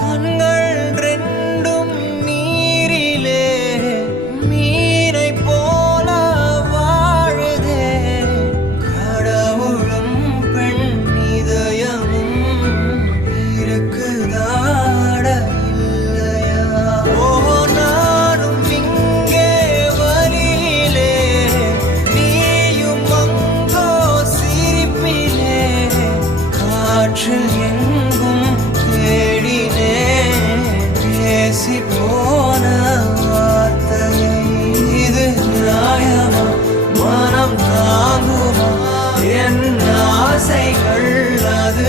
கண்கள் ரெண்டும் நீரிலே மீனை போல வாழுதே. கடவுளும் பெண் இதயமும் இருக்குதாட இல்லையா? ஓ நானும் இங்கே வழியிலே நீயும் அங்கோ சிரிப்பிலே. காற்றில் எங்கும் தேடினேன் பேசி போன வார்த்தையை. இது நியாயமா? மனம் தாங்குமா? என் ஆசைகள் அது